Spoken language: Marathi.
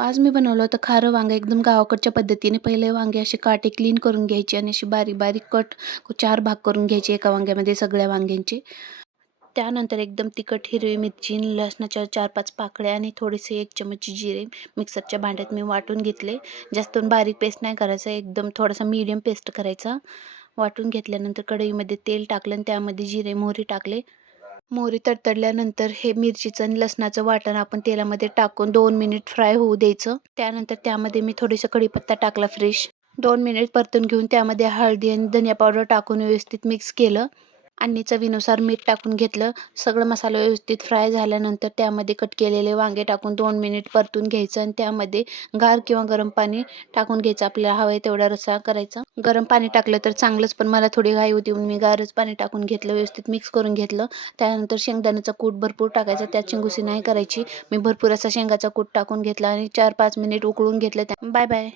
आज मी बनवलं होतं खारं वांगं एकदम गावाकडच्या पद्धतीने. पहिले वांगे असे काटे क्लीन करून घ्यायचे आणि असे बारीक-बारीक कट 4 भाग करून घ्यायचे एका वांग्यामध्ये सगळ्या वांग्यांचे. त्यानंतर एकदम तिखट हिरवी मिरची, लसणाच्या 4-5 पाकळ्या आणि थोडेसे 1 चमच जिरे मिक्सरच्या भांड्यात मी वाटून घेतले. जास्त बारीक पेस्ट नाही करायचा, एकदम थोडासा मीडियम पेस्ट करायचा. वाटून घेतल्यानंतर कढईमध्ये तेल टाकलं आणि त्यामध्ये जिरे, मोहरी टाकले. मोहरी तडतडल्यानंतर हे मिरचीचं आणि लसणाचं वाटण आपण तेलामध्ये टाकून 2 मिनिट फ्राय होऊ द्यायचं. त्यानंतर त्यामध्ये मी थोडीसं कढीपत्ता टाकला फ्रेश. 2 मिनिट परतून घेऊन त्यामध्ये हळदी आणि धनिया पावडर टाकून व्यवस्थित मिक्स केलं आणि चवीनुसार मीठ टाकून घेतलं. सगळं मसाला व्यवस्थित फ्राय झाल्यानंतर त्यामध्ये कट केलेले वांगे टाकून 2 मिनिट परतून घ्यायचं आणि त्यामध्ये गार किंवा गरम पाणी टाकून घ्यायचं. आपल्याला हवं आहे तेवढा रस्सा करायचा. गरम पाणी टाकलं तर चांगलंच, पण मला थोडी घाई होती म्हणून मी गारच पाणी टाकून घेतलं. व्यवस्थित मिक्स करून घेतलं. त्यानंतर शेंगदाण्याचा कूट भरपूर टाकायचा. त्यात चिंगुसी नाही करायची. मी भरपूर असा शेंगाचा कूट टाकून घेतला आणि 4-5 मिनिट उकळून घेतलं. Bye bye.